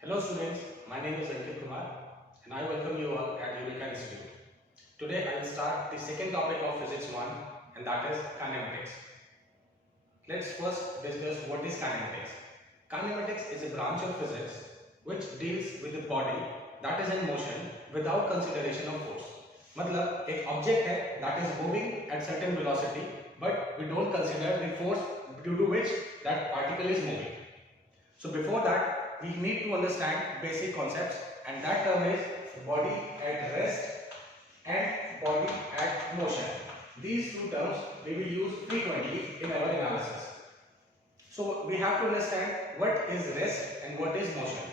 Hello students, my name is Ankit Kumar and I welcome you all at Eureka Institute. Today I will start the second topic of Physics 1 and that is kinematics. Let's first discuss what is kinematics. Kinematics is a branch of physics which deals with the body that is in motion without consideration of force. मतलब एक object है that is moving at certain velocity but we don't consider the force due to which that particle is moving. So before that we need to understand basic concepts and that term is body at rest and body at motion. These two terms we will use frequently in our analysis. So we have to understand what is rest and what is motion.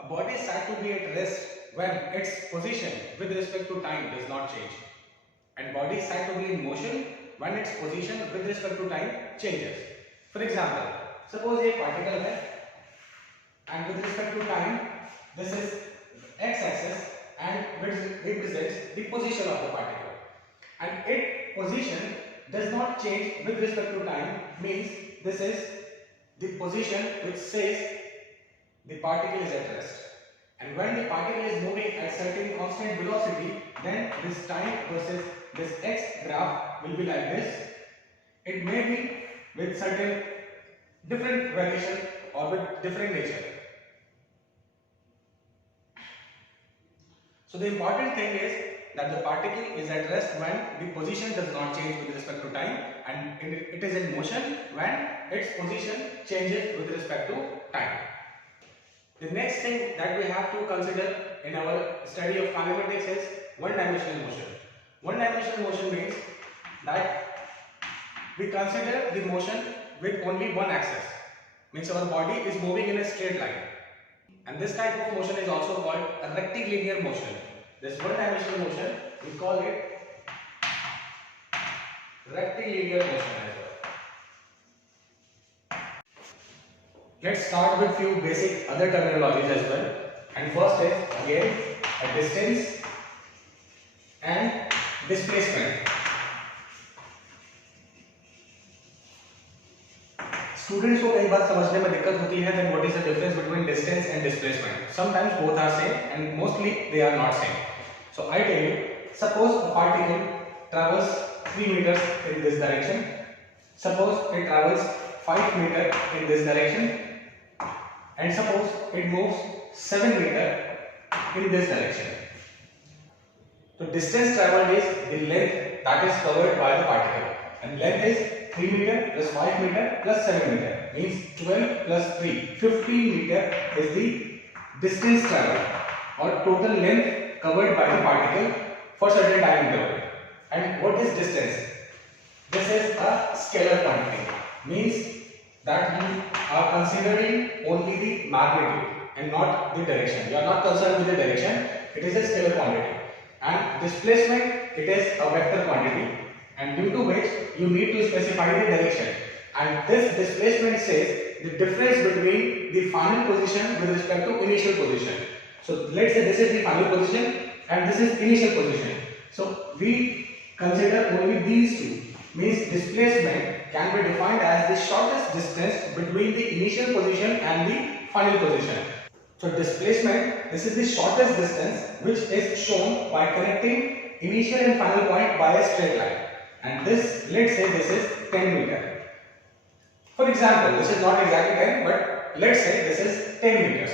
A body is said to be at rest when its position with respect to time does not change, and body is said to be in motion when its position with respect to time changes. For example, suppose a particle है and with respect to time this is x-axis and represents the position of the particle, and its position does not change with respect to time means this is the position which says the particle is at rest. And when the particle is moving at certain constant velocity, then this time versus this x graph will be like this. It may be with certain different variation or with different nature. So the important thing is that the particle is at rest when the position does not change with respect to time, and it is in motion when its position changes with respect to time. The next thing that we have to consider in our study of kinematics is one-dimensional motion. One-dimensional motion means that we consider the motion with only one axis. Means our body is moving in a straight line. And this type of motion is also called a rectilinear motion. This one-dimensional motion, we call it rectilinear motion as well. Let's start with few basic other terminologies as well. And first is again a distance and displacement. Students को कई बार समझने में दिक्कत होती है then what is the difference between distance and displacement? Sometimes both are same and mostly they are not same. So I tell you, suppose a particle travels 3 meters in this direction. Suppose it travels 5 meters in this direction. And suppose it moves 7 meters in this direction. So distance traveled is the length that is covered by the particle, and length is 3 meter plus 5 meter plus 7 meter means 12 plus 3, 15 meter is the distance traveled or total length covered by the particle for certain time interval. And what is distance? This is a scalar quantity, means that you are considering only the magnitude and not the direction. You are not concerned with the direction, it is a scalar quantity. And displacement, it is a vector quantity, and due to which you need to specify the direction. And this displacement says the difference between the final position with respect to initial position. So let's say this is the final position and this is initial position. So we consider only these two, means displacement can be defined as the shortest distance between the initial position and the final position. So displacement, this is the shortest distance which is shown by connecting initial and final point by a straight line. And this, let's say this is 10 meter. For example, this is not exactly 10, but let's say this is 10 meters.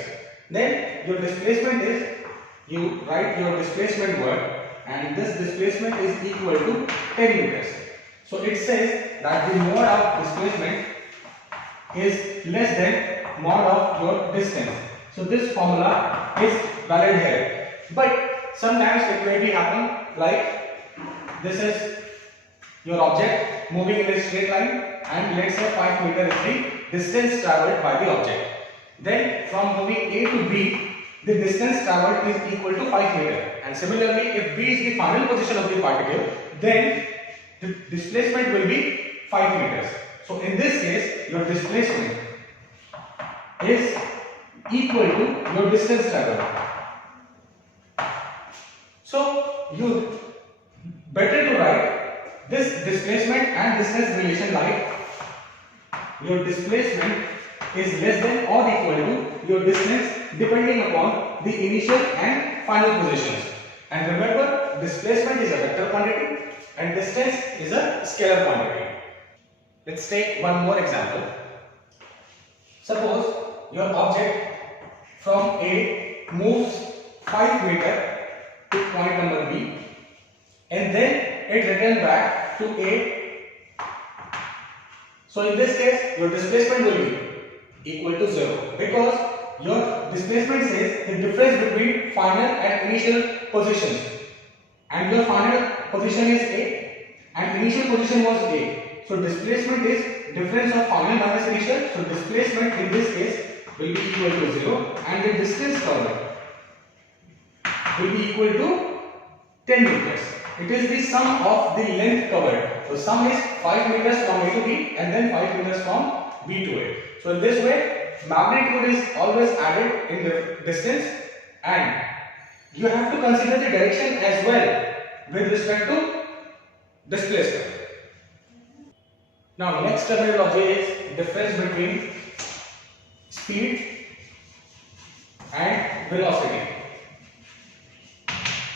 Then your displacement is, you write your displacement word, and this displacement is equal to 10 meters. So it says that the mode of displacement is less than mode of your distance. So this formula is valid here. But sometimes it may be happen like this is your object moving in a straight line, and let's say 5 meter is the distance traveled by the object. Then from moving A to B, the distance traveled is equal to 5 meter. And similarly, if B is the final position of the particle, then the displacement will be 5 meters. So in this case, your displacement is equal to your distance traveled. So you better to write this displacement and distance relation like your displacement is less than or equal to your distance depending upon the initial and final positions. And remember, displacement is a vector quantity and distance is a scalar quantity. Let's take one more example. Suppose your object from A moves 5 meter to point number B and then it returns back to A. So in this case, your displacement will be equal to 0 because your displacement says the difference between final and initial positions, and your final position is A and initial position was A. So displacement is difference of final minus initial. So displacement in this case will be equal to 0 and the distance covered will be equal to 10 meters. It is the sum of the length covered. So sum is 5 meters from A to B and then 5 meters from B to A. So in this way, magnitude is always added in the distance, and you have to consider the direction as well with respect to displacement. Now next terminology is difference between speed and velocity.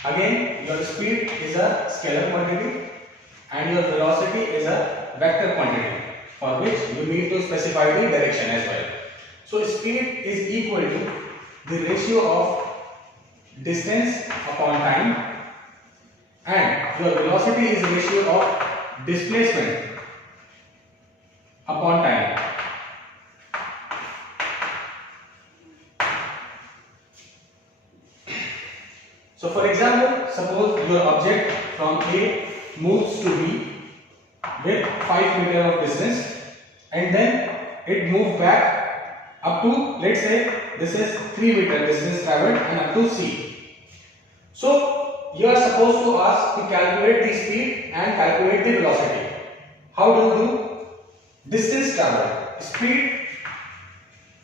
Again, your speed is a scalar quantity and your velocity is a vector quantity, for which you need to specify the direction as well. So speed is equal to the ratio of distance upon time, and your velocity is the ratio of displacement upon time. So for example, suppose your object from A moves to B with 5 meter of distance and then it moves back up to, let's say this is 3 meter distance traveled and up to C. So you are supposed to ask to calculate the speed and calculate the velocity. How do you do? Distance traveled. Speed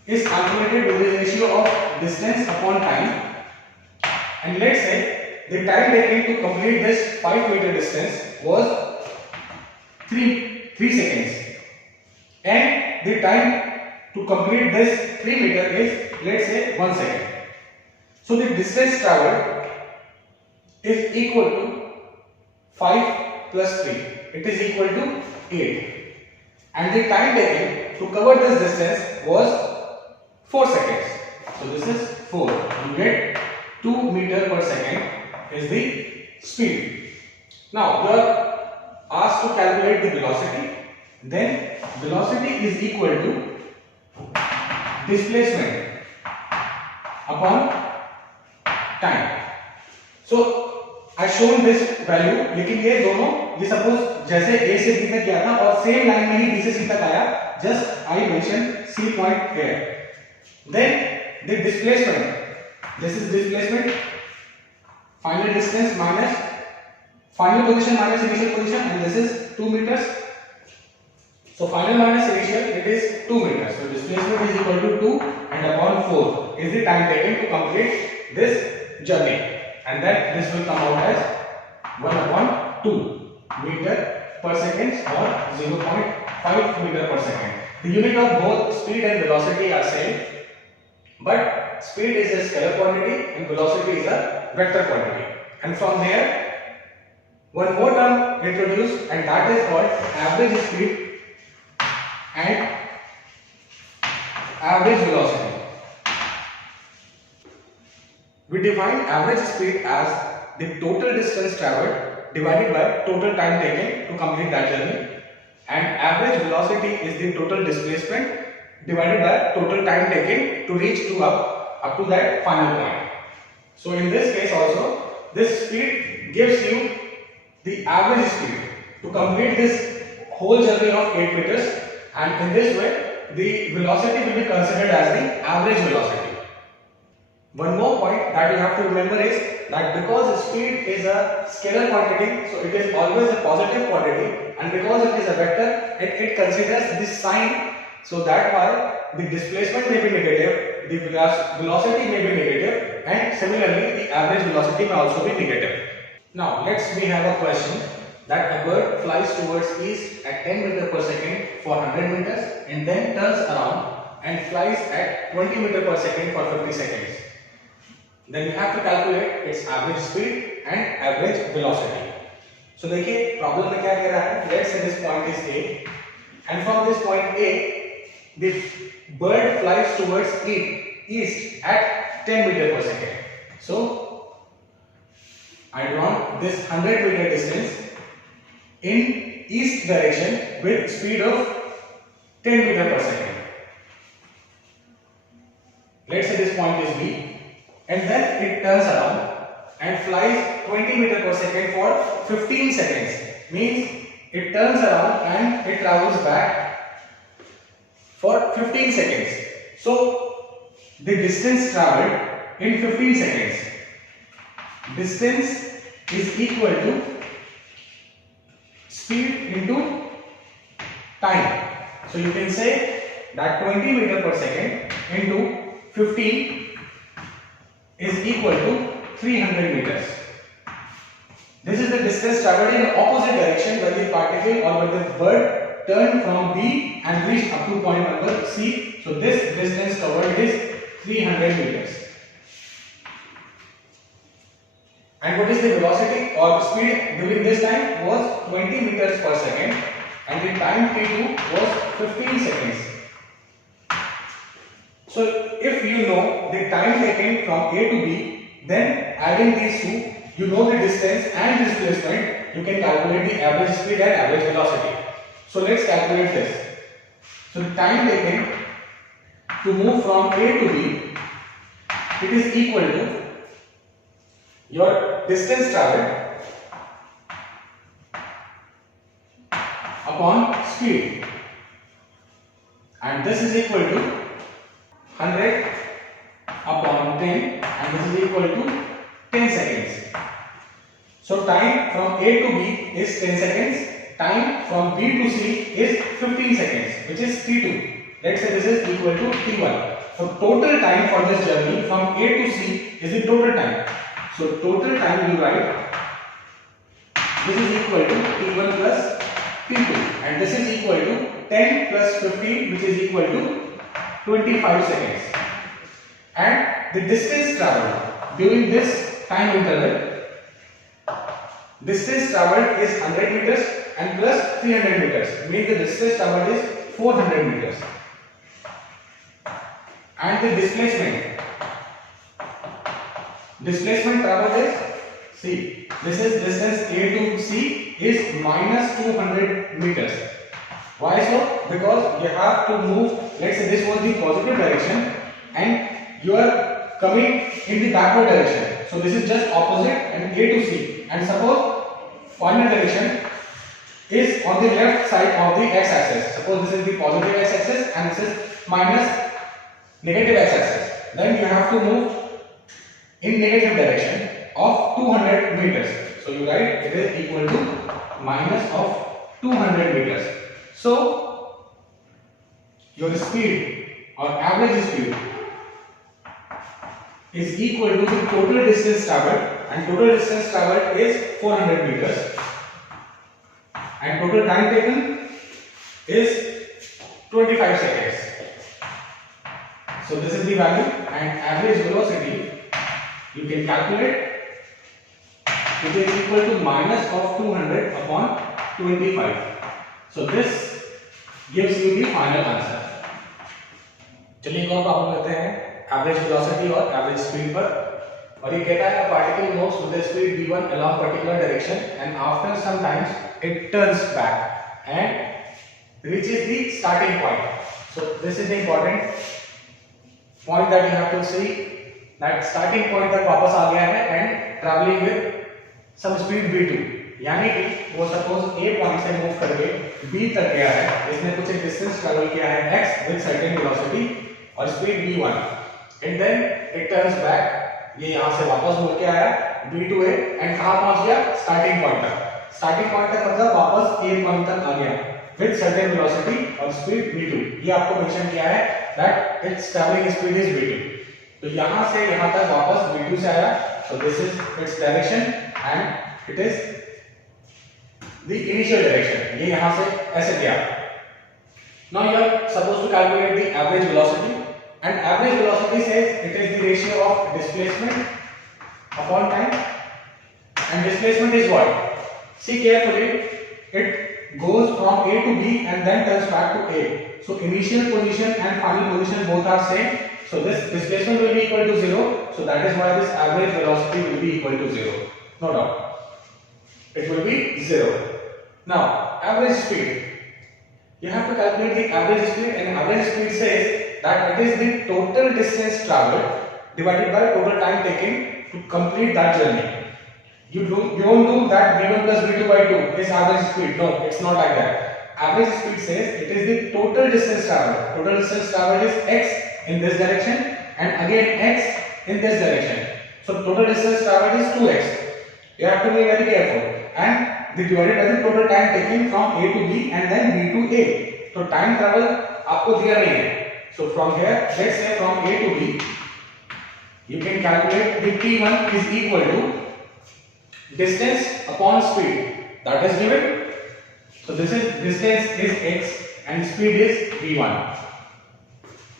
is calculated with the ratio of distance upon time. And let's say the time taken to complete this 5 meter distance was 3 seconds, and the time to complete this 3 meter is, let's say, 1 second. So the distance traveled is equal to 5 plus 3. It is equal to 8, and the time taken to cover this distance was 4 seconds. So this is 4. You get 2 meter per second is the speed. Now you are asked to calculate the velocity. Then velocity is equal to displacement upon time. So I shown this value, लेकिन ये दोनों, ये suppose जैसे A से B तक गया था और same line में ही B से C तक आया, just I mentioned C point here. Then the displacement. This is displacement, final distance minus final position minus initial position, and this is 2 meters. So final minus initial, it is 2 meters. So displacement is equal to 2 and upon 4 is the time taken to complete this journey, and then this will come out as 1 upon 2 meter per second or 0.5 meter per second. The unit of both speed and velocity are same, but speed is a scalar quantity and velocity is a vector quantity. And from there, one more term introduced, and that is called average speed and average velocity. We define average speed as the total distance traveled divided by total time taken to complete that journey, and average velocity is the total displacement divided by total time taken to reach to up to that final point. So in this case also, this speed gives you the average speed to complete this whole journey of 8 meters, and in this way the velocity will be considered as the average velocity. One more point that you have to remember is that because speed is a scalar quantity, so it is always a positive quantity, and because it is a vector, it considers this sign. So that why the displacement may be negative, the velocity may be negative, and similarly the average velocity may also be negative. Now we have a question that a bird flies towards east at 10 meters per second for 100 meters and then turns around and flies at 20 meter per second for 50 seconds. Then you have to calculate its average speed and average velocity. So देखिए problem में क्या कह रहा है, let's say this point is A and from this point A the bird flies towards east at 10 meter per second. So I draw this 100 meter distance in east direction with speed of 10 meter per second. Let's say this point is B and then it turns around and flies 20 meter per second for 15 seconds. Means it turns around and it travels back for 15 seconds. So the distance traveled in 15 seconds. Distance is equal to speed into time. So you can say that 20 meter per second into 15 is equal to 300 meters. This is the distance traveled in opposite direction when the particle or when the bird turned from B and reached up to point number C. So this distance covered is 300 meters. And what is the velocity or speed during this time was 20 meters per second and the time t2 was 15 seconds. So if you know the time taken from A to B, then adding these two, you know the distance and displacement, you can calculate the average speed and average velocity. So let's calculate this. So the time taken to move from A to B, it is equal to your distance traveled upon speed, and this is equal to 100 upon 10 and this is equal to 10 seconds. So time from A to B is 10 seconds, time from B to C is 15 seconds, which is T2. Let's say this is equal to T1. So total time for this journey from A to C is the total time. So total time you write, this is equal to T1 plus T2 and this is equal to 10 plus 15 which is equal to 25 seconds. And the distance traveled during this time interval, distance traveled is 100 meters and plus 300 meters, means the distance traveled is 400 meters. And the displacement traveled is, see, this is distance A to C is minus 200 meters. Why so? Because you have to move, let's say this was the positive direction and you are coming in the backward direction. So this is just opposite and A to C. And suppose final direction is on the left side of the x-axis. Suppose this is the positive x-axis and this is minus negative x-axis. Then you have to move in negative direction of 200 meters. So you write it is equal to minus of 200 meters. So your speed or average speed is equal to the total distance traveled, and total distance traveled is 400 meters and total time taken is 25 seconds. So this is the value, and average velocity you can calculate, it is equal to minus of 200 upon 25. So this gives you the final answer. चलिए एक और problem लेते हैं average velocity और average speed पर, और ये कहता है particle moves with the speed v1 along particular direction and after some times it turns back and reaches the starting point. So this is the important point that you have to see, that starting point तक वापस आ गया है and traveling with some speed v2, यानी कि वो suppose A point से move करके B तक गया है, इसने कुछ एक डिस्टेंस ट्रैवल किया है x with certain velocity और speed v1 and then it turns back, ये यहाँ से वापस मुड़ के आया v2 and कहाँ पहुँच गया स्टार्टिंग पॉइंट तक. स्टार्टिंग पॉइंट तक मतलब वापस A पॉइंट तक आ गया with certain velocity और स्पीड v2. ये आपको मेंशन किया है that its traveling speed is v2. तो यहाँ से यहाँ तक वापस v2 से आया, so this is its direction and it is the initial direction. ये यहाँ से ऐसे गया Now you are supposed to calculate the average velocity, and average velocity says it is the ratio of displacement upon time, and displacement is what? See carefully, it goes from A to B and then turns back to A. So initial position and final position both are same. So this displacement will be equal to 0. So that is why this average velocity will be equal to 0. No doubt. It will be 0. Now, average speed. You have to calculate the average speed, and average speed says that it is the total distance traveled divided by total time taken to complete that journey. You don't do that v1 plus v2 by 2 is average speed. No, it's not like that. Average speed says it is the total distance traveled. Total distance traveled is x in this direction and again x in this direction. So total distance traveled is 2x. You have to be very careful. And divided by the total time taken from A to B and then B to A. So time travel आपको दिया नहीं है. So from here, let's say from A to B, you can calculate the t1 is equal to distance upon speed. That is given. So this is distance is x and speed is v1.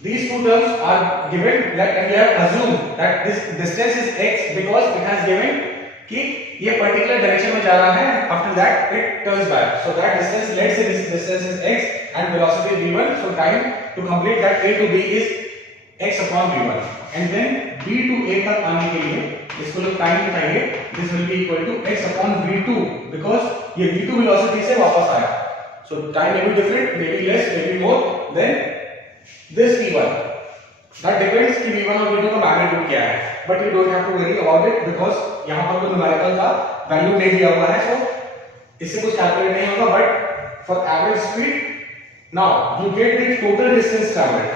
These two terms are given, like, and we have assumed that this distance is x because it has given कि ये particular direction में जा रहा है. After that it turns back. So that distance, let's say this distance is x and velocity is v1. So time to complete that A to B is x upon v1. And then B to A तक आने के लिए इसको लोग time बताइए. This will be equal to x upon v2 because ये v2 velocity से वापस आया. So time may be different, maybe less, maybe more than this v1. That depends कि v1 और v2 का मैग्नीट्यूड क्या है. But you don't have to worry about it because यहाँ पर कोई न्यूमेरिकल का वैल्यू नहीं दिया हुआ है. So इससे कुछ कैलकुलेट नहीं होगा. But for average speed, now you get the total distance traveled.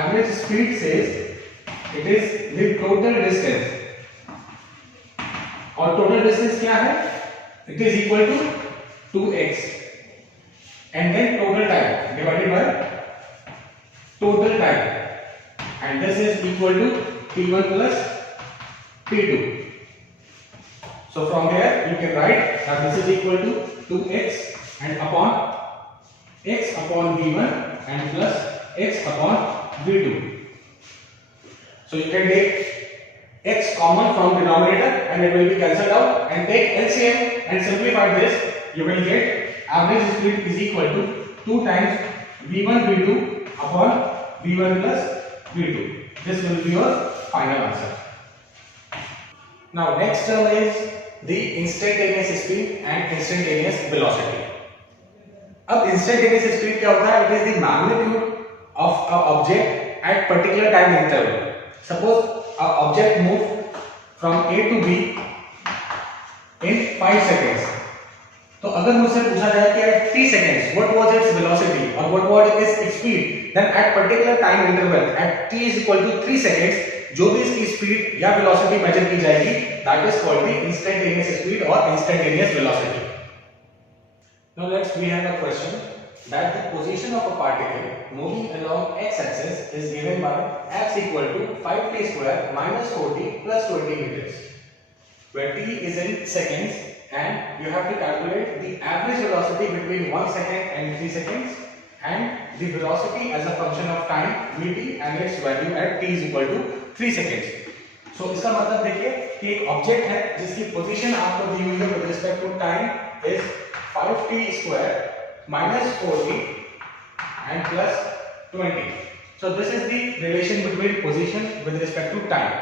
Average speed says it is the total distance. और total distance क्या है? It is equal to 2x and then total time divided by total time, and this is equal to t1 plus t2. So from here you can write that this is equal to 2x and upon x upon v1 and plus x upon v2. So you can take x common from denominator and it will be cancelled out, and take LCM and simplify this. You will get average speed is equal to 2 times v1 v2 upon v1 plus v2. This will be your final answer. Now next term is the instantaneous speed and instantaneous velocity. अब instantaneous speed क्या होता है? It is the magnitude of an object at particular time interval. Suppose an object moved from A to B in 5 seconds. तो अगर मुझसे पूछा जाए कि at 3 seconds what was its velocity or what was its speed, then at particular time interval at t is equal to 3 seconds जो भी इसकी speed या वेलोसिटी मेजर की जाएगी, that is called the instantaneous speed or instantaneous velocity. Now next we have a question that the position of a particle moving along x-axis is given by x equal to 5t square minus 4t plus 20 meters, where t is in seconds, and you have to calculate the average velocity between 1 second and 3 seconds and the velocity as a function of time vt and its value at t is equal to 3 seconds. So इसका मतलब देखिए कि एक object है जिसकी position आपको दी हुई है with respect to time is 5t square minus 4t and plus 20. So this is the relation between position with respect to time.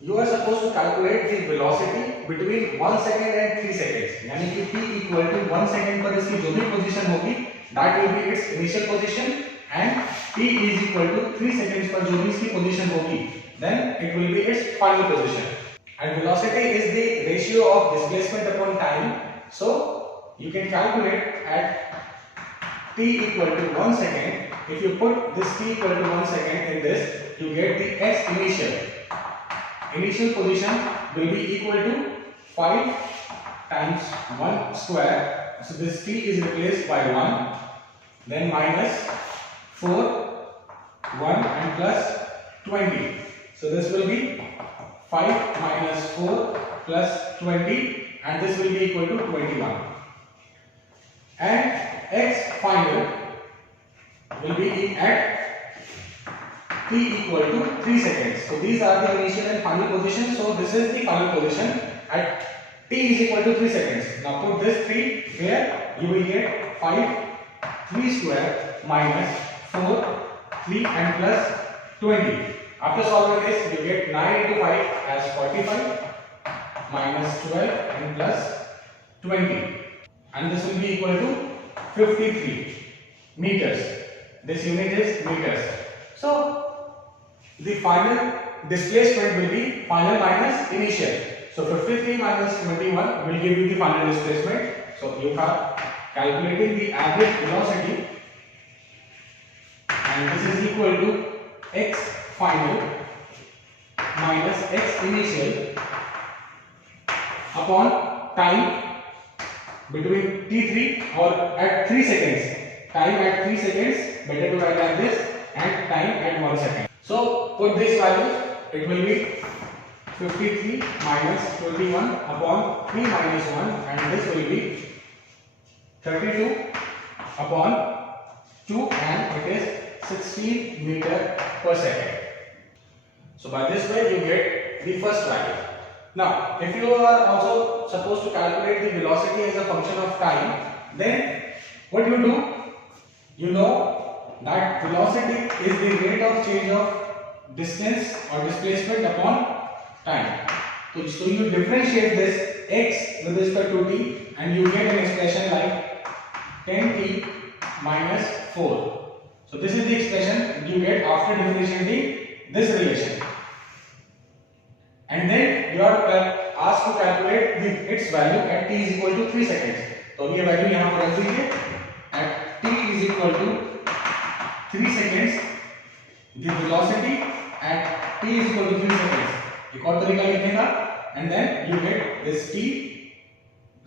You are supposed to calculate the velocity between 1 second and 3 seconds. यानी कि t equal to 1 second पर इसकी जो भी position होगी that will be its initial position, and t is equal to 3 seconds पर जो भी इसकी पोजीशन होगी then it will be its final position. And velocity is the ratio of displacement upon time. So you can calculate at t equal to 1 second. If you put this t equal to 1 second in this, you get the x initial. Initial position will be equal to 5 times 1 square. So this t is replaced by 1, then minus 4, 1 and plus 20. So this will be 5 minus 4 plus 20, and this will be equal to 21. And x final will be at t equal to 3 seconds. So these are the initial and final position. So this is the final position at t is equal to 3 seconds. Now put this 3 here, you will get 5, 3 square minus 4, 3 and plus 20. After solving this, you get 9 into 5 as 45 minus 12 and plus 20. And this will be equal to 53 meters. This unit is meters. So the final displacement will be final minus initial. So 53 minus 21 will give you the final displacement. So you are calculating the average velocity, and this is equal to x final minus x initial upon time between t3 or at 3 seconds. Time at 3 seconds, better to write like this, and time at 1 second. So put this value, it will be 53 minus 21 upon 3 minus 1, and this will be 32 upon 2, and it is 16 meter per second. So by this way you get the first value. Now if you are also supposed to calculate the velocity as a function of time, then what you do? You know that velocity is the rate of change of distance or displacement upon time. So you differentiate this x with respect to t, and you get an expression like 10t minus 4. So this is the expression you get after differentiating this relation. And then you are asked to calculate its value at t is equal to 3 seconds. तो ये value यहाँ पर रख दीजिए. At t is equal to 3 seconds, the velocity at t is equal to 3 seconds. एक और तरीका लिखने का, and then you get this t,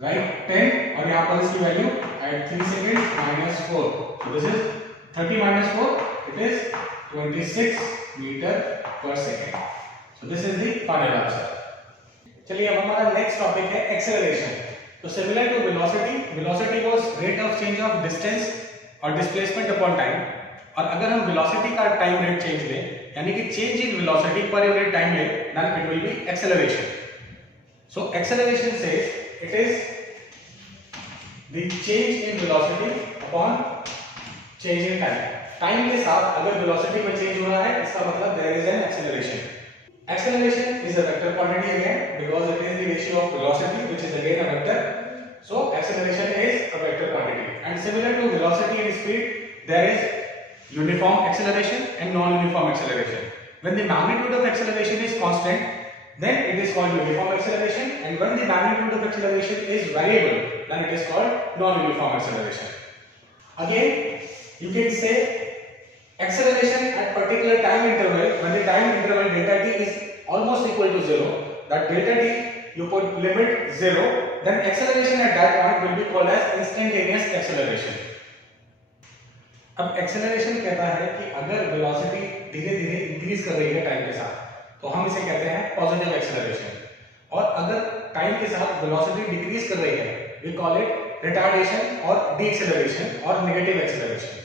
right, 10, और यहाँ पर इसकी value at 3 seconds minus 4. So this is 30 minus 4, it is 26 meter per second. So this is the final answer. चलिए अब हमारा नेक्स्ट टॉपिक है एक्सेलरेशन. तो similar to velocity, velocity was rate of change of distance और displacement upon time. और अगर हम velocity का टाइम रेट चेंज लें, यानी कि change in velocity per unit time लें, then it will be acceleration. So acceleration says it is the change in velocity upon change in time. Time के साथ अगर वेलोसिटी में चेंज हो रहा है, इसका मतलब there is an acceleration. Acceleration is a vector quantity again, because it is the ratio of velocity, which is again a vector. So acceleration is a vector quantity. And similar to velocity and speed, there is uniform acceleration and non-uniform acceleration. When the magnitude of acceleration is constant, then it is called uniform acceleration, and when the magnitude of acceleration is variable, then it is called non-uniform acceleration. Again, you can say acceleration at particular time interval, when the time interval delta t is almost equal to 0, that delta t you put limit 0, then acceleration at that point will be called as instantaneous acceleration. अब acceleration कहता है कि अगर velocity धीरे धीरे increase कर रही है time के साथ, तो हम इसे कहते हैं positive acceleration. और अगर time के साथ velocity decrease कर रही है, we call it retardation or deceleration or negative acceleration.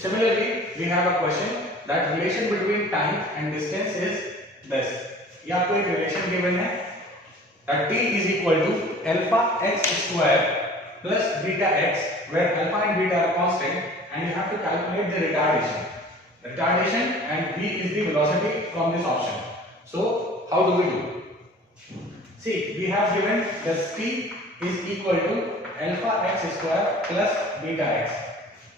Similarly, we have a question that relation between time and distance is this. ये आपको एक relation given है that t is equal to alpha x square plus beta x, where alpha and beta are constant, and you have to calculate the retardation. Retardation and v is the velocity from this option. So how do we do? See, we have given that t is equal to alpha x square plus beta x.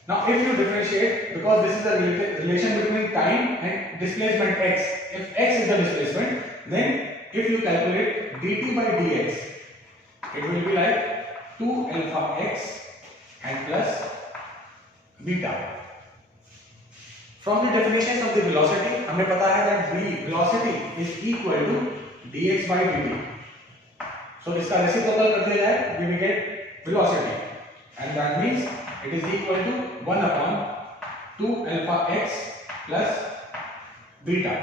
Now if you differentiate, because this is a relation between time and displacement x, if x is the displacement, then if you calculate dt by dx, it will be like 2 alpha x and plus beta. From the definitions of the velocity, हमें पता है that velocity is equal to dx by dt. So इसका reciprocal कर दिया जाए, we will get velocity, and that means it is equal to 1 upon 2 alpha x plus beta.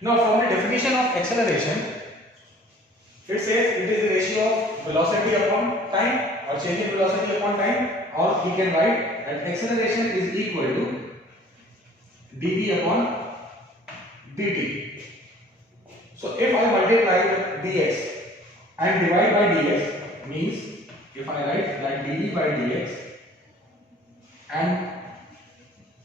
Now from the definition of acceleration, it says it is the ratio of velocity upon time, और change in velocity upon time, or we can write that acceleration is equal to dv upon dt. So if I multiply with dx and divide by dx, means if I write that dv by dx and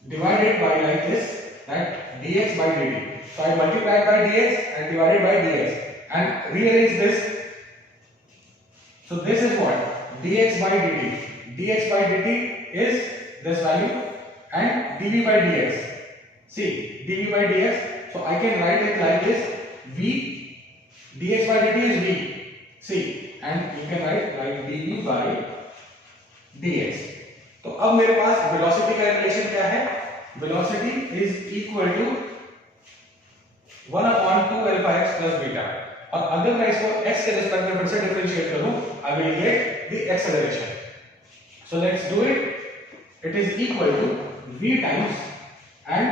divide it by like this, that dx by dt. So I multiply by dx and divided by dx and rearrange this. So this is what? Dx by dt. Dx by dt is this value and dv by dx. See, dv by dx. So I can write it like this. V dx by dt is v. See, and you can write like dv by dx. तो अब मेरे पास velocity का relation क्या है? Velocity is equal to 1/2 alpha x plus beta. और अगर मैं इसको x के रिस्पेक्ट में फिर से डिफरेंशिएट करूं, I will get the acceleration. So let's do it. It is equal to v times, and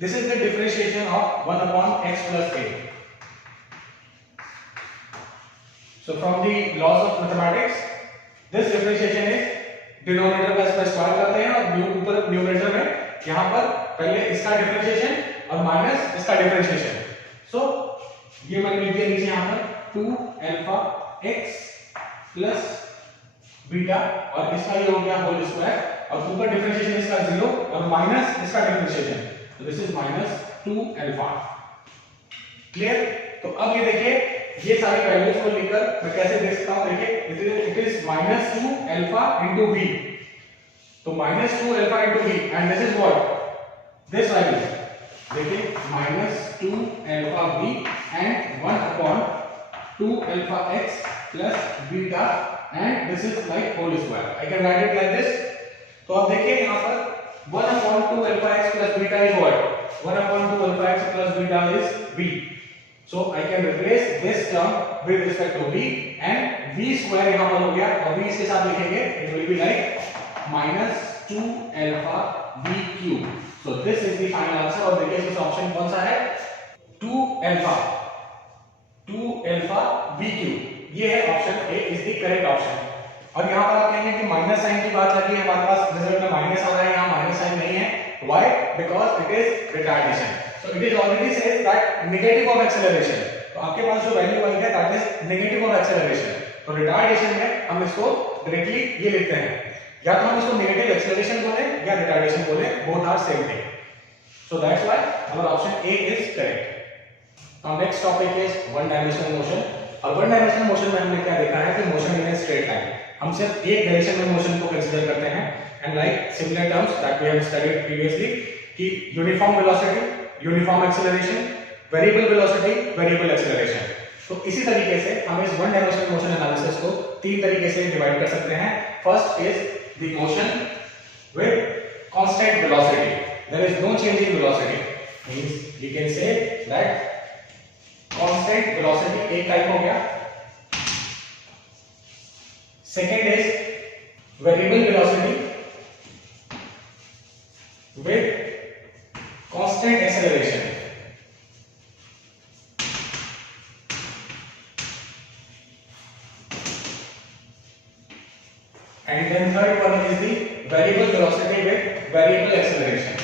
this is the differentiation of 1/x plus a। So from the laws of mathematics, this differentiation is denominator का इसका square करते हैं और ऊपर numerator में यहां पर पहले इसका डिफरेंशिएशन और माइनस इसका डिफरेंशिएशन। सो ये मैंने लिख दिया नीचे यहां पर 2 अल्फा x प्लस बीटा और इसका ये हो गया होल स्क्वायर और ऊपर डिफरेंशिएशन इसका 0 और माइनस इसका डिफरेंशिएशन। तो दिस इज -2 अल्फा। क्लियर? तो अब ये देखिए, ये सारी वैल्यूज को लेकर मैं कैसे देख सकता हूं? देखिए, it is -2 alpha into v। तो -2 alpha into v and this is what? This value. देखिए, -2 alpha v and 1/2 alpha x plus beta and this is like whole square. I can write it like this. तो अब देखिए यहां पर 1/2 alpha x plus beta is what? 1/2 alpha x plus beta is v. So I can replace this term with respect to v and v square यहाँ पर हो गया और v इसके साथ लिखेंगे, it will be like -2 alpha v cube. So this is the final answer। और देखिए इसमें ऑप्शन कौन सा है? 2 alpha v cube। ये है option A is the correct option। और यहाँ पर आप कहेंगे कि माइनस साइन की बात लगी है, हमारे पास रिजल्ट में माइनस आ रहा है, यहाँ माइनस साइन नहीं है। Why? Because it is retardation। So it is already says that negative of acceleration। तो आपके पास जो वैल्यू आई है that is negative of acceleration। तो रिटार्डेशन में हम इसको डायरेक्टली ये लिखते हैं, या तो हम इसको नेगेटिव एक्सेलरेशन बोले या रिटार्डेशन बोले, both are same thing. So that's why our option A is correct। Now next topic is one dimensional motion। और वन डायमेंशनल मोशन में हमने क्या देखा है कि motion in a straight line, हम सिर्फ एक डायरेक्शन में मोशन को कंसीडर करते हैं। And like similar terms that we have studied previously कि uniform velocity, uniform acceleration, variable velocity, variable acceleration. तो इसी तरीके से हम इस वन डायमेंशनल मोशन एनालिसिस को तीन तरीके से डिवाइड कर सकते हैं। First is the motion with constant velocity, there is no change in velocity, means we can say that constant velocity एक टाइप हो गया। Second is variable velocity with constant acceleration. And then third one is the variable velocity with variable acceleration।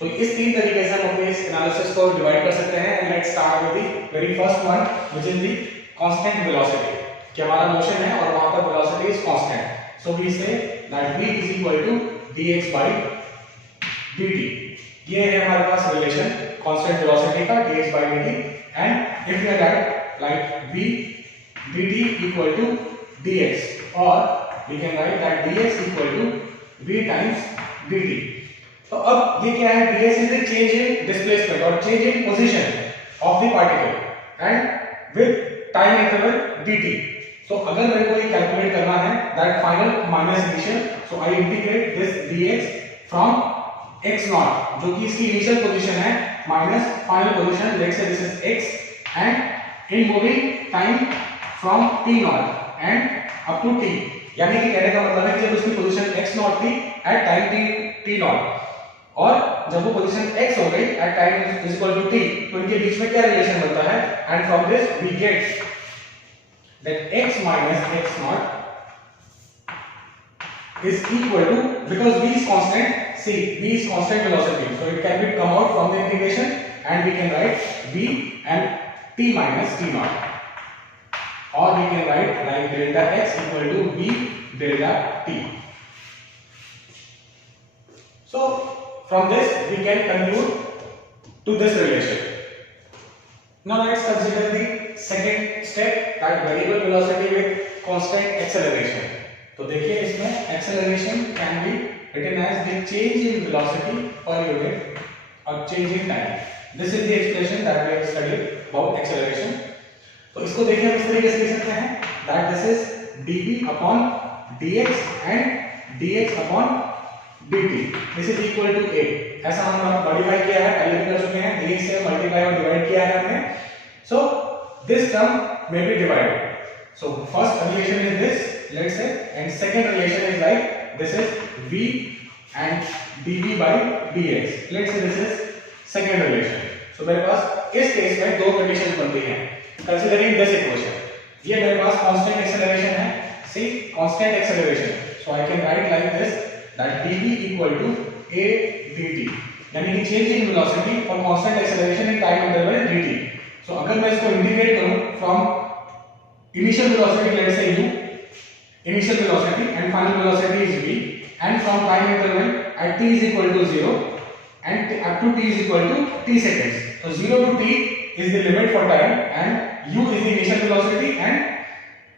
तो इस तीन तरीके से हम अपने इस एनालिसिस को डिवाइड कर सकते हैं। And let's start with the very first one which is the constant velocity, कि हमारा मोशन है और वहां पर velocity is constant. So we say that v is equal to dx by dt। ये है हमारे पास रिलेशन कांस्टेंट वेलोसिटी का dx by dt। And if you write like v dt equal to dx, or we can write that dx equal to v times dt। तो अब ये क्या है? ds is the change in displacement or change in position of the particle and with time interval dt। so अगर मेरे को ये calculate करना है that final minus initial, so I integrate this dx from x naught जो कि इसकी initial position है minus final position, let's say this is x, and in moving time from t naught and up to t। यानी कि कहने का मतलब है कि जब उसकी पोजीशन x नॉट थी एट टाइम t नॉट, और जब वो पोजीशन x हो गई at time is equal to t, तो इनके बीच में क्या रिलेशन बनता है? And from this we get that x minus x naught is equal to, because v is constant, see v is constant velocity, so it can be come out from the integration and we can write v and t minus t naught, or we can write like delta x equal to v delta t. So from this we can conclude to this relation. Now let's consider the second step, that variable velocity with constant acceleration. तो देखिए इसमें acceleration can be written as the change in velocity per unit or change in time. This is the expression that we have studied about acceleration. तो इसको देखिए हम इस तरीके से लिख सकते हैं that this is dv upon dx and dx upon dt. This is equal to a. ऐसा हम मॉडिफाई किया है, पहले भी कर चुके हैं, dx से मल्टीप्लाई और डिवाइड किया है हमने. So this term may be divided. So first relation is this, let's say, and second relation is like this is v and dv by dx. Let's say this is second relation. So मेरे पास इस case में दो condition बनती हैं. Considering this equation, ये मेरे पास constant acceleration है. See, constant acceleration. So I can write like this, that dv equal to a dt. यानी कि change in velocity for constant acceleration in time interval dt. So अगर मैं इसको integrate करूं from initial velocity, let's say u, initial velocity and final velocity is v, and from time interval at t is equal to 0 and up to t is equal to t seconds. So 0 to t is the limit for time and u is the initial velocity and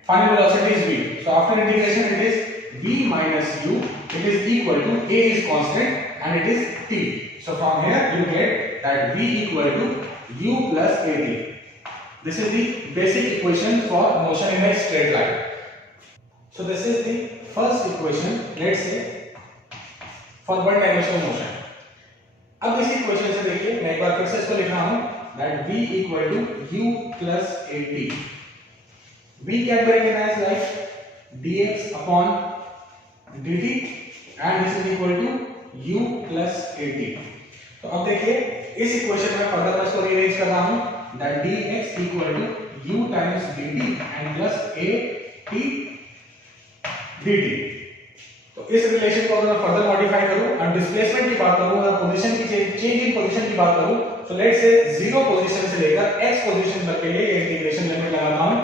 final velocity is v. So after integration it is v minus u, it is equal to a is constant and it is t. So from here you get that v equal to u plus at. This is the basic equation for motion in a straight line. So this is the first equation, let's say, for one dimensional motion. अब इस equation से देखिए, मैं एक बार फिर से इसको लिख रहा हूं, that v equal to u plus at. v can be written as like dx upon dt and this is equal to u plus at. तो अब देखिए इस इक्वेशन में फर्दर मैं इसको रीअरेंज कर रहा हूं, that dx equal to u times dt and plus a t dt. तो इस रिलेशन को अगर मैं फर्दर मॉडिफाई करूं और डिस्प्लेसमेंट की बात करूं, अगर पोजीशन की चेंज इन पोजीशन की बात करूं, तो लेट्स से जीरो पोजीशन से लेकर x पोजीशन तक के लिए इंटीग्रेशन लिमिट लगाता हूं.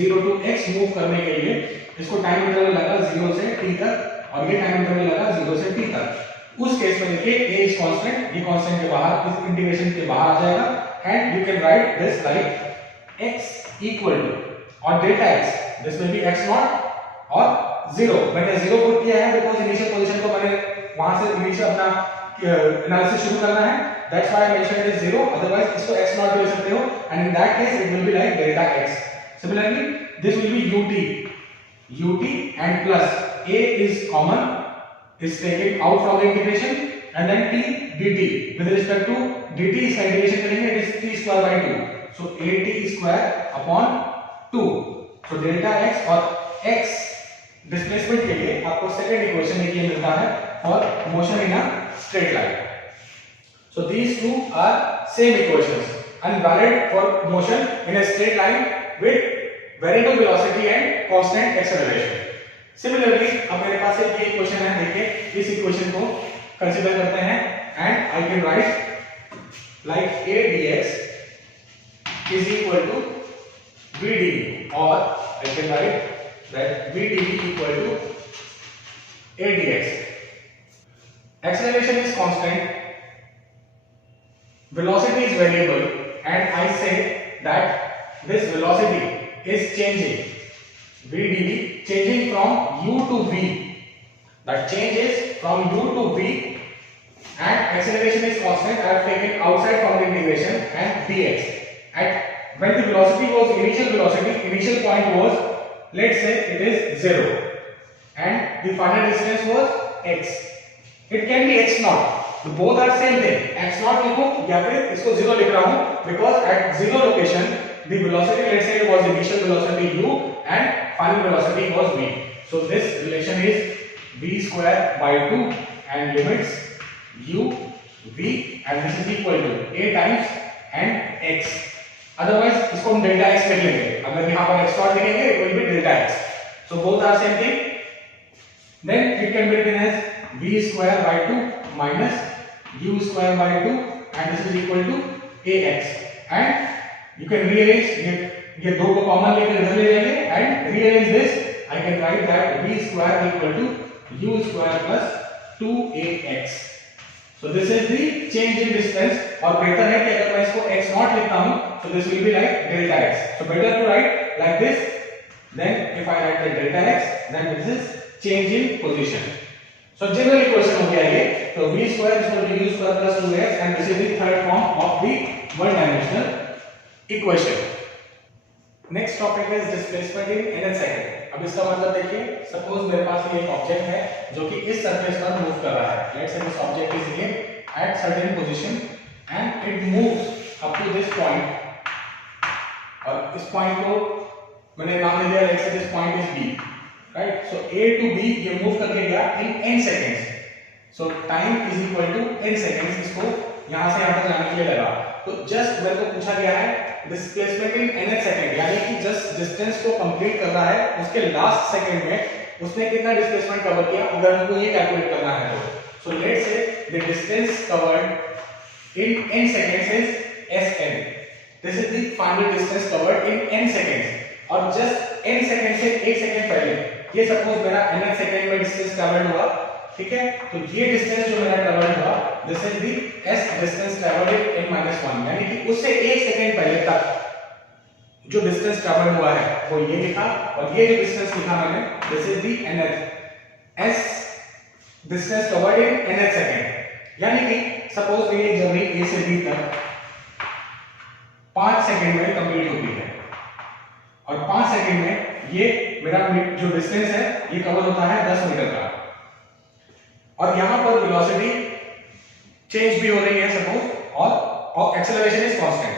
0 टू x मूव करने के लिए इसको टाइम इंटरवल लगा 0 से t तक और ये टाइम इंटरवल लगा 0 से t तक. उस केस में देखिए a इज कांस्टेंट, ये कांस्टेंट के बाहर इस इंटीग्रेशन के बाहर आ जाएगा and you can write this like x equal to or delta x, this will be x naught or 0. मैंने 0 पुट किया है बिकॉज़ इनिशियल पोजीशन को मैंने वहां से इनिशियल अपना एनालिसिस शुरू करना है, that's why I mentioned it is 0. otherwise इसको x naught भी ले सकते हो and in that case it will be like delta x. Similarly this will be ut and plus a is common, is taken out from the integration and then t dt. with respect to dt इसका integration करेंगे, it is t square by 2. so at square upon 2. so delta x और x displacement के लिए आपको second equation ये मिलता है for motion in a straight line. so these two are same equations and valid for motion in a straight line with variable velocity and constant acceleration. Similarly अब मेरे पास एक ये इक्वेशन है, देखिए इस इक्वेशन को कंसीडर करते हैं and I can write like a dx is equal to v dv, or I can write that v dv equal to a dx. Acceleration is constant, velocity is variable, and I say that this velocity is changing, v dv changing from u to v, that change is from u to v, and acceleration is constant. I have taken outside from the integration and dx. And when the velocity was initial point was, let's say it is 0 and the final distance was x. It can be x naught, both are same thing. x naught लिखो या फिर इसको 0 लिख रहा हूं because at 0 location the velocity, let's say it was initial velocity u and final velocity was v. so this relation is v square by 2 and limits u v and this is equal to a times and x. Otherwise इसको हम delta X लिख लेंगे, अगर यहाँ पर X naught लिखेंगे it will be delta X. So both are same thing. Then it can be written as v square by 2 minus u square by 2 and this is equal to ax. and you can rearrange ये दो को common लेकर इधर ले जाएंगे and rearrange this. I can write that v square equal to u square plus 2ax. So this is the change in distance. और बेहतर है कि अगर मैं इसको x नॉट लिखता हूं so this will be like delta x. So better to write like this. Then if I write the delta x then this is change in position. So general equation हो गया ये. So v square is equal to u square plus 2x and this is the third form of the one dimensional equation. Next topic is displacement in nth second. अब इसका मतलब देखिए, suppose मेरे पास ये एक ऑब्जेक्ट है जो कि इस सरफेस पर मूव कर रहा है. Let's say this object is here at certain position and it moves up to this point. और इस पॉइंट को मैंने नाम दे दिया, let's say this point is B, right. So A to B ये मूव करके गया इन n seconds. So time is equal to n seconds इसको यहां से यहां तक जाने के लिए लगा. तो जस्ट मेरे को पूछा गया है डिस्प्लेसमेंट इन nth सेकंड, यानी कि जस्ट डिस्टेंस को कंप्लीट कर रहा है उसके लास्ट सेकंड में उसने कितना डिस्प्लेसमेंट कवर किया, अगर हमको ये कैलकुलेट करना है तो. So let's say the distance covered in n seconds is sn. This is the final distance covered in n seconds. और जस्ट n सेकंड से 1 सेकंड पहले ये सपोज मेरा nth सेकंड में डिस्टेंस ट्रैवल्ड हुआ, ठीक है. तो ये डिस्टेंस जो मेरा ट्रैवल हुआ this is the s distance travelled in n-1, यानी कि उससे 1 सेकंड पहले तक जो डिस्टेंस ट्रैवल हुआ है वो ये लिखा. और ये जो डिस्टेंस लिखा मैंने this is the nth s distance covered in nth second. यानी कि सपोज ये जर्नी a से b तक 5 सेकंड में कंप्लीट होती है और 5 सेकंड में ये मेरा जो डिस्टेंस है ये कवर होता है 10 मीटर का. और यहां पर वेलोसिटी चेंज भी हो रही है सपोज और एक्सेलरेशन इज कांस्टेंट.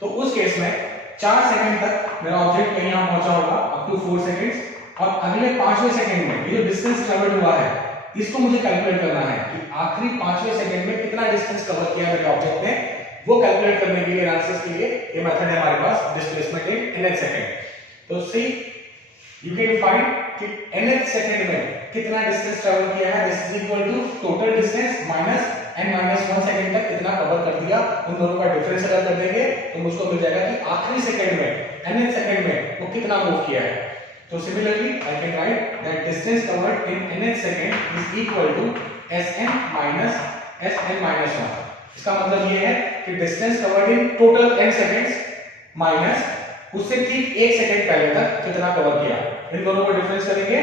तो उस केस में 4 सेकंड तक मेरा ऑब्जेक्ट कहीं यहां पहुंचा होगा अप टू 4 सेकंड्स. और अगले 5वें सेकंड में ये जो डिस्टेंस ट्रैवल्ड हुआ है इसको मुझे कैलकुलेट करना है कि आखिरी 5वें सेकंड में कितना डिस्टेंस कवर किया मेरे ऑब्जेक्ट ने. वो कैलकुलेट करने के लिए एनालिसिस के लिए ये मेथड है हमारे पास डिस्प्लेसमेंट इन nth सेकंड. तो सी यू कैन फाइंड कि nth सेकंड में कितना डिस्टेंस ट्रैवल किया है. This is equal to total distance minus n-1 second तक कितना कवर कर दिया. उन दोनों का डिफरेंस अगर कर देंगे तो मुझको मिल जाएगा कि आखिरी सेकंड में nth सेकंड में वो कितना मूव किया है. तो similarly I can write that distance covered in nth second is equal to sn minus sn-1. इसका मतलब ये है कि distance covered in total n seconds minus उससे ठीक 1 सेकंड पहले तक कितना कवर किया. इन दोनों को डिफरेंस करेंगे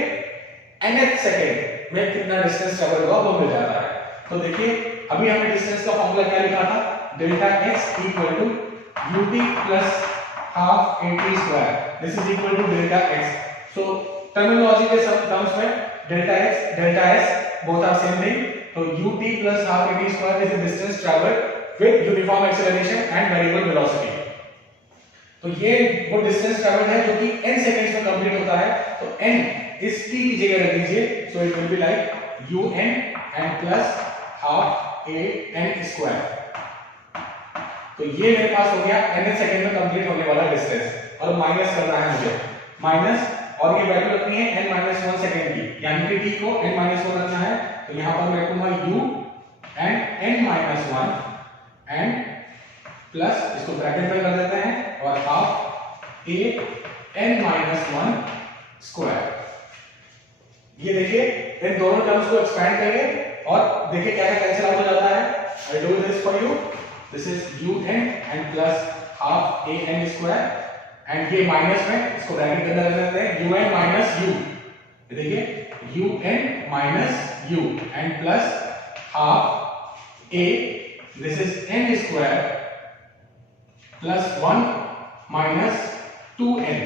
nth सेकंड में कितना डिस्टेंस कवर हुआ वो मिल जाता है. तो देखिए अभी हमने डिस्टेंस का फॉर्मूला क्या लिखा था, delta x equal to ut plus half at square. This is equal to delta x. So terminology के सब टर्म्स में delta x delta s both are same thing. तो ut plus half at square is the distance travelled with uniform acceleration and variable velocity. तो ये वो distance travelled है जो कि n सेकंड्स में कंप्लीट होता है. तो n इस t की जगह रख दीजिए. So it will be like un and plus half a n square. तो ये मेरे पास हो गया n सेकंड में कंप्लीट होने वाला डिस्टेंस. और माइनस करना है मुझे माइनस और ये वैल्यू रखनी है n-1 सेकंड की, यानी कि t को n-1 रखना है. तो यहां पर मैं रखूंगा u and n-1 and plus इसको ब्रैकेट में कर देते हैं और हाफ a n-1 स्क्वायर. ये देखिए इन दोनों टर्म्स को एक्सपेंड करिए और देखिए क्या क्या कैंसिल आउट हो जाता है. I do this for you. This is un and plus half a n square and ये माइनस में इसको ब्रैकेट के अंदर रख देते हैं un माइनस u. देखिए un minus u and plus half a this is n square plus 1 minus 2n.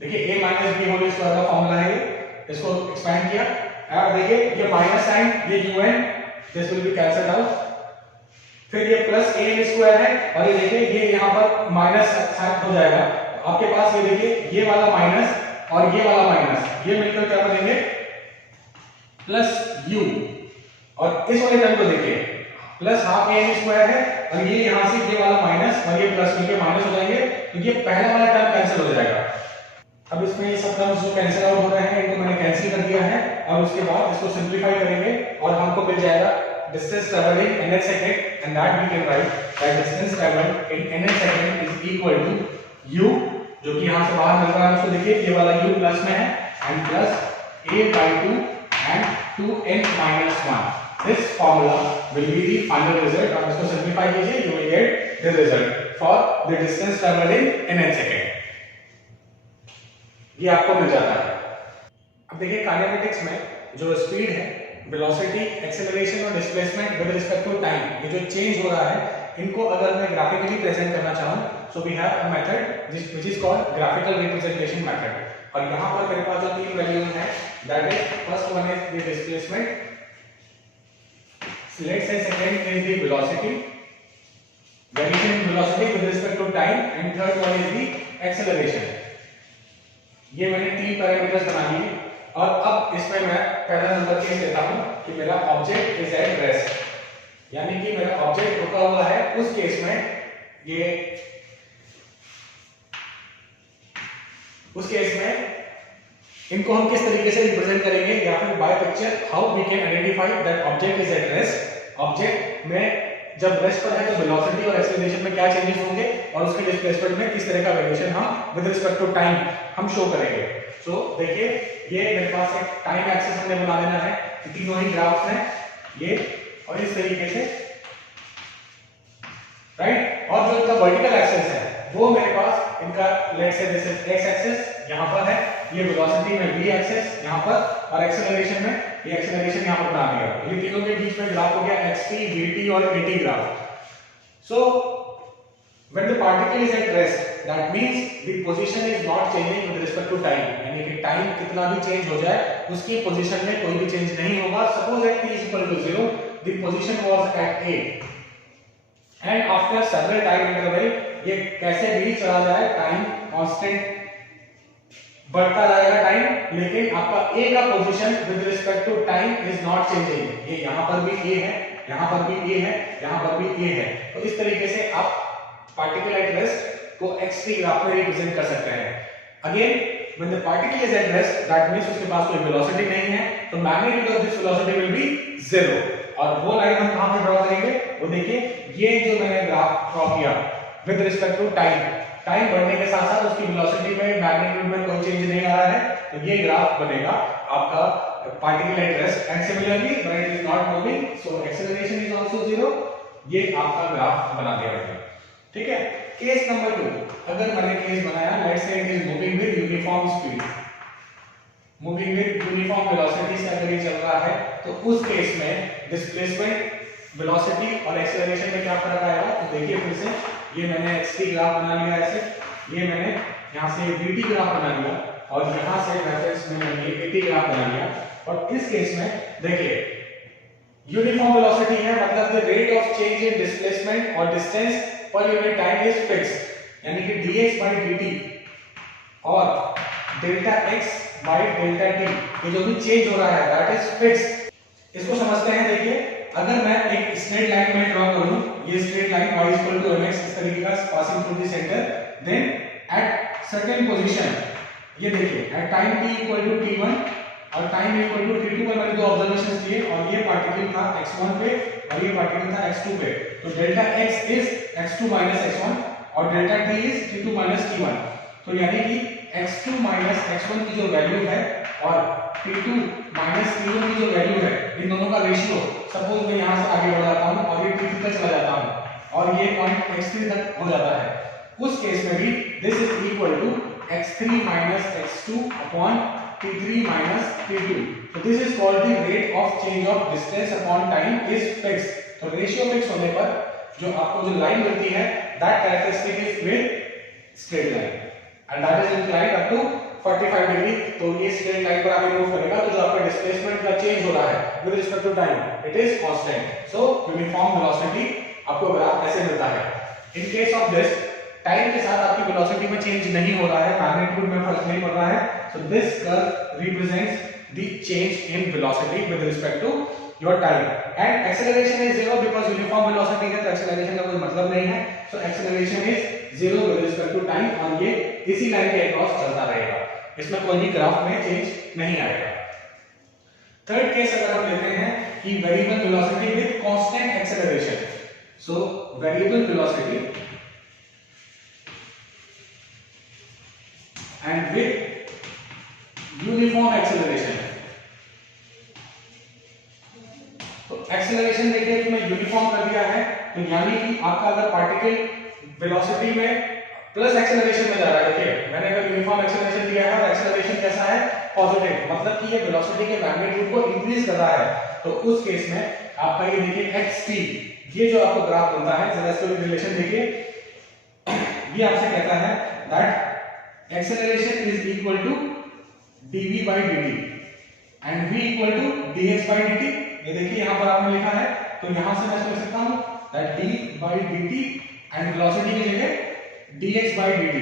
देखिए a minus b whole square का फॉर्मूला है. इसको एक्सपेंड किया और देखिए ये माइनस साइन ये un this will B cancelled out. फिर ये प्लस a n स्क्वायर है और ये देखिए ये यहां पर माइनस साइन हो जाएगा. आपके पास ये देखिए ये वाला माइनस और ये वाला माइनस ये मिलकर क्या बनेंगे प्लस u. और इस वाले टर्म को देखिए plus half A N square है, और ये यहाँ से ये वाला माइनस और ये प्लस मिलके माइनस हो जाएंगे, तो ये पहला वाला टर्म कैंसिल हो जाएगा। अब इसमें ये सब टर्म्स जो कैंसिल आउट हो रहे हैं इनको मैंने कैंसिल कर दिया है, और उसके बाद इसको सिंपलीफाई करेंगे और हमको मिल जाएगा distance traveled in nth second, and that we can write that distance traveled in nth second is equal to u, जो कि यहाँ से बाहर मिल रहा है उसको देखिए, ये वाला u प्लस में है, and plus a by 2 and 2n minus 1. This formula will be the final result, और इसको सिंपलीफाई कीजिए, you will get the result for the distance traveled in nth second. ये आपको मिल जाता है। अब देखिए काइनेमेटिक्स में जो स्पीड है, वेलोसिटी, एक्सेलरेशन और displacement with respect to time, ये जो चेंज हो रहा है, इनको अगर मैं ग्राफिकली प्रेजेंट करना चाहूँ, so we have a method which is called graphical representation method. और यहाँ पर मेरे पास जो तीन वैल्यूज हैं, that is first one is the displacement, let's say second is the velocity, variation in velocity with respect to time, and third one is the acceleration. ये मैंने तीन पैरामीटर्स बना लिए, और अब इसमें मैं पहला नंबर केस लेता हूं कि मेरा ऑब्जेक्ट इज एट रेस्ट, यानी कि मेरा ऑब्जेक्ट रुका हुआ है। उस केस में इनको हम किस तरीके से रिप्रेजेंट करेंगे, या फिर by picture how we can identify that object is at rest. Object में जब रेस्ट पर है तो वेलोसिटी और एक्सेलरेशन में क्या चेंजेस होंगे, और उसके डिस्प्लेसमेंट में किस तरह का वेरिएशन हम विद रिस्पेक्ट टू टाइम हम शो करेंगे। सो देखिए, ये मेरे पास एक टाइम एक्सिस हमने बना लेना है, तीनों ही ग्राफ्स हैं ये, और इस तरीके से, राइट। और जो इनका वर्टिकल एक्सिस है वो मेरे पास इनका let's say this is x axis यहां पर है, ये वेलोसिटी में v एक्सिस यहां पर, और एक्सेलरेशन में ये एक्सेलरेशन यहां पर बना दिया। ये तीनों के बीच में ग्राफ हो गया xt, vt और at graph. So when the particle is at rest, that means the position is not changing with respect to time, यानी कि टाइम कितना भी चेंज हो जाए उसकी पोजीशन में कोई भी चेंज नहीं होगा। Suppose at t = 0 the position was at a, and after several time interval ये कैसे भी चला जाए, टाइम कांस्टेंट बढ़ता जाएगा टाइम, लेकिन आपका a का position with respect to time is not changing. ये यहां पर भी a है, यहां पर भी a है, यहां पर भी a है। तो इस तरीके से आप पार्टिकल एट रेस्ट को xt ग्राफ में रिप्रेजेंट कर सकते हैं। Again when the particle is at rest, that means उसके पास कोई वेलोसिटी नहीं है, तो magnitude of this velocity will be 0। और वो लाइन हम कहां पे ड्रॉ करेंगे, वो देखिए, ये जो मैंने ग्राफ ड्रॉ किया with respect to time, time बढ़ने के साथ साथ उसकी वेलोसिटी में मैग्नीट्यूड में कोई चेंज नहीं आ रहा है, तो ये ग्राफ बनेगा आपका particle at rest. And similarly when it is not moving, so acceleration is also 0, ये आपका ग्राफ बना दिया गया। ठीक है। केस नंबर 2, अगर मैंने केस बनाया let's say it is moving with uniform speed, moving with uniform velocity से अगर ये चल रहा है, तो उस केस में डिस्प्लेसमेंट, वेलोसिटी और एक्सेलरेशन में क्या फर्क आएगा। तो देखिए फिर से, ये मैंने xt ग्राफ बना लिया ऐसे, ये मैंने यहां से vt ग्राफ बना लिया, और यहां से रेफरेंस में मैंने at ग्राफ बना लिया। और इस केस में देखिए, यूनिफॉर्म वेलोसिटी है, मतलब the rate of change in displacement और distance per unit time is fixed, यानी कि dx by dt और delta x by delta t, ये जो भी चेंज हो रहा है दैट इज फिक्स्ड। इसको समझते हैं। देखिए, अगर मैं एक स्ट्रेट लाइन में ड्रॉ करूं, ये स्ट्रेट लाइन y = mx इस तरीके का passing through the centre, then at certain position, ये देखिए एट टाइम t = t1 और टाइम t2 पर मैंने दो ऑब्जर्वेशंस लिए, और ये पार्टिकल था x1 पे और ये पार्टिकल था x2 पे। तो delta x is x2 - x1 और delta t is t2 - t1। तो यानी कि x2 - x1 की जो वैल्यू है और t2 - t1 की जो वैल्यू है, इन दोनों का रेशियो, सपोज मैं यहां से आगे बढ़ जाता हूं और ये t3 तक चला जाता हूं और ये पॉइंट x3 तक हो जाता है, उस केस में भी this is equal to x3 - x2 upon t3 - t2। So this is called the rate of change of distance upon time is fixed। तो रेशियो फिक्स होने पर जो आपको जो लाइन मिलती है, that characteristic is with straight line and that is inclined up to 45 degree. तो ये स्ट्रेट लाइन पर आगे मूव करेगा, तो जो आपका डिस्प्लेसमेंट का चेंज हो रहा है with respect to time, it is constant. So uniform velocity आपको ग्राफ ऐसे मिलता है। In case of this, time के साथ आपकी वेलोसिटी में चेंज नहीं हो रहा है, मैग्नीट्यूड में फर्क नहीं पड़ रहा है, so this curve represents the change in velocity with respect to your time, and acceleration is zero because uniform velocity है, तो acceleration का कोई मतलब नहीं है. So acceleration is zero with respect to time, और ये इसी लाइन के अक्रॉस चलता रहेगा, इसमें कोई भी ग्राफ में चेंज नहीं आएगा. थर्ड केस अगर हम लेते हैं कि variable velocity with constant acceleration. So variable velocity and with uniform acceleration. तो एक्सेलरेशन देखिए कि मैं यूनिफॉर्म कर दिया है, तो यानी कि आपका अगर पार्टिकल वेलोसिटी में प्लस एक्सेलरेशन में जा रहा है, देखिए मैंने अगर यूनिफॉर्म एक्सेलरेशन दिया है और एक्सेलरेशन कैसा है, पॉजिटिव, मतलब कि ये वेलोसिटी के मैग्नीट्यूड को इंक्रीज कर रहा है. तो उस केस में आपका ये देखिए xt, ये जो आपको ग्राफ बनता है, जरा इसको रिलेशन देखिए. ये आपसे कहता है that acceleration is equal to dv by dt and v equal to dx by dt. ये देखिए यहां पर आपने लिखा है, तो यहां से मैं लिख सकता हूं that d by dt and velocity की जगह dx by dt.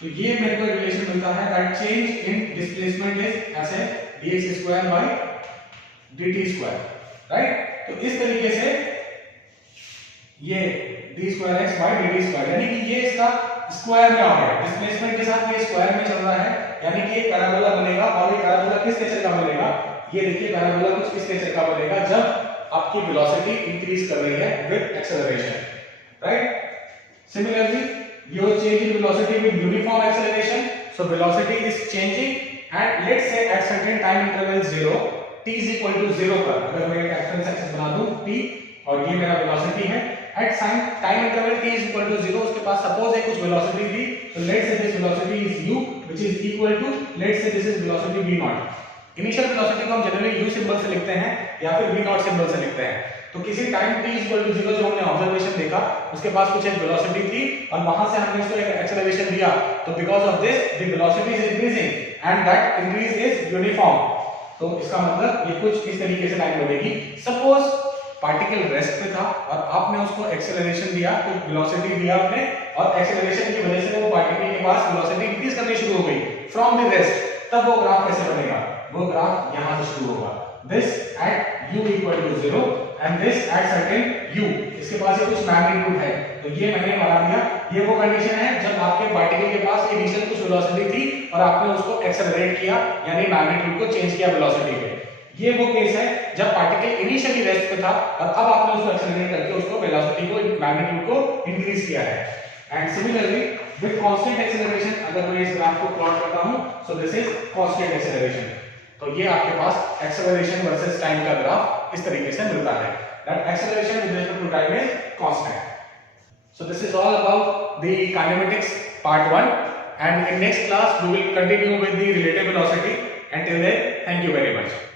तो ये मेरे को रिलेशन मिलता है that change in displacement is ऐसे dx square by dt square, right. तो इस तरीके से ये d square x by dt square, यानी कि ये इसका स्क्वायर में आ गया, डिस्प्लेसमेंट के साथ ये स्क्वायर में चल रहा है, यानी कि एक पैराबोला बनेगा. और ये पैराबोला किस नेचर का बनेगा, ये देखिए पैराबोला कुछ इस नेचर का बनेगा जब आपकी वेलोसिटी इंक्रीज कर रही है with acceleration, right. Similarly, your change in velocity with uniform acceleration. So velocity is changing, and let's say at certain time interval 0, t is equal to 0 पर अगर मैं एक रेफरेंस एक्सिस बना दूं t, और ये मेरा वेलोसिटी है, at time interval t is equal to 0, उसके पास सपोज है कुछ वेलोसिटी v, तो let's say this velocity is u which is equal to, let's say this is velocity v naught. Initial velocity को हम जनरली u सिंबल से लिखते हैं या फिर v naught सिंबल से लिखते हैं. तो किसी टाइम t इक्वल टू 0 जो हमने ऑब्जर्वेशन देखा, उसके पास कुछ एक वेलोसिटी थी और वहां से हमने उसको एक एक्सेलरेशन दिया, तो because of this the velocity is increasing and that increase is uniform. तो इसका मतलब ये कुछ इस तरीके से लाइन बनेगी. सपोज पार्टिकल रेस्ट पे था और आपने उसको एक्सेलरेशन दिया, कुछ वेलोसिटी दिया आपने, और एक्सेलरेशन की वजह से वो पार्टिकल के पास वेलोसिटी इंक्रीज करनी शुरू हो गई फ्रॉम द रेस्ट. तब वो ग्राफ कैसे बनेगा, वो ग्राफ यहां से शुरू होगा, this at u equal to 0 and this at certain u. इसके पास ये कुछ मैग्नीट्यूड है, तो ये मैंने बना दिया. ये वो कंडीशन है जब आपके पार्टिकल के पास इनिशियल कुछ वेलोसिटी थी और आपने उसको एक्सेलरेट किया, यानी मैग्नीट्यूड को चेंज किया वेलोसिटी पे. ये वो केस है जब पार्टिकल इनिशियली रेस्ट पे था और अब आपने उसको एक्सेलरेट करके उसको वेलोसिटी को, मैग्नीट्यूड को इंक्रीज किया है. And similarly with constant acceleration, अगर मैं इस ग्राफ को प्लॉट करता हूं, so this is constant acceleration. तो ये आपके पास एक्सेलरेशन वर्सेस टाइम का ग्राफ इस तरीके से मिलता है, that acceleration with respect to time is constant. So this is all about the kinematics part 1, and in next class we will continue with the relative velocity. Until then, thank you very much.